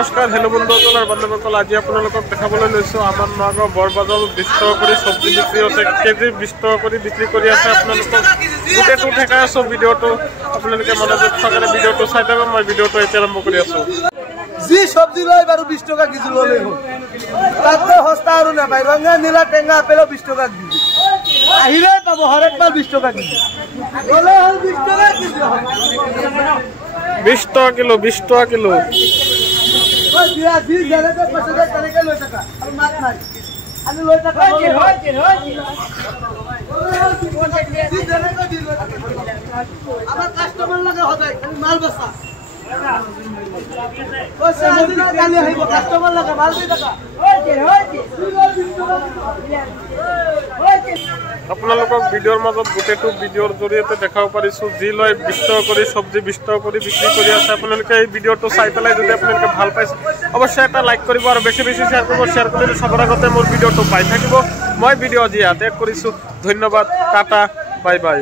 নমস্কাৰ হেল্ল' বন্ধুসকল আৰু বান্ধৱীসকল, আজি আপোনালোকক দেখাবলৈ লৈছোঁ আমাৰ নগাঁও বৰবাজাৰত 20 টকা কৰি চব্জি বিক্ৰী হৈছে। কেজি 20 টকা কৰি বিক্ৰী কৰি আছে। আপোনালোকক গোটেইটো দেখাই আছোঁ। ভিডিঅ'টো আপোনালোকে মনোযোগ সহকাৰে ভিডিঅ'টো চাই থাকক। মই ভিডিঅ'টো এতিয়া আৰম্ভ কৰি আছোঁ। যি চব্জি লয় বাৰু 20 টকা কেজি ল'লেই হ'ল, তাতকৈ সস্তা আৰু নাপায়। ৰঙা নীলা টেঙা আপেলো 20 টকা কেজি, আহিলেই পাব হৰেকবাৰ 20 টকা কেজি ল'লে হ'ল। 20 টকা কেজি 20 টকা কিলো, 20 টকা কিলো। যি যেনেকৈ পইচা দিয়ে তেনেকৈ লৈ থাকা আৰু মাত নাই, আমি লৈ থাকা আমাৰ কাষ্টমাৰ লাগে সদায়, খালি মাল বেচা কাষ্টমাৰ লাগে মাল দি থাকা। আপোনালোকক ভিডিঅ'ৰ মাজত গোটেইটো ভিডিঅ'ৰ জৰিয়তে দেখাব পাৰিছোঁ। যি লয় 20 টকা কৰি চব্জি 20 টকা কৰি বিক্ৰী কৰি আছে। আপোনালোকে এই ভিডিঅ'টো চাই পেলাই যদি আপোনালোকে ভাল পাইছে অৱশ্যে এটা লাইক কৰিব আৰু বেছি বেছি শ্বেয়াৰ কৰিব। শ্বেয়াৰ কৰিলে চবৰ আগতে মোৰ ভিডিঅ'টো পাই থাকিব। মই ভিডিঅ' আজি ইয়াতে কৰিছোঁ। ধন্যবাদ, টাটা, বাই বাই।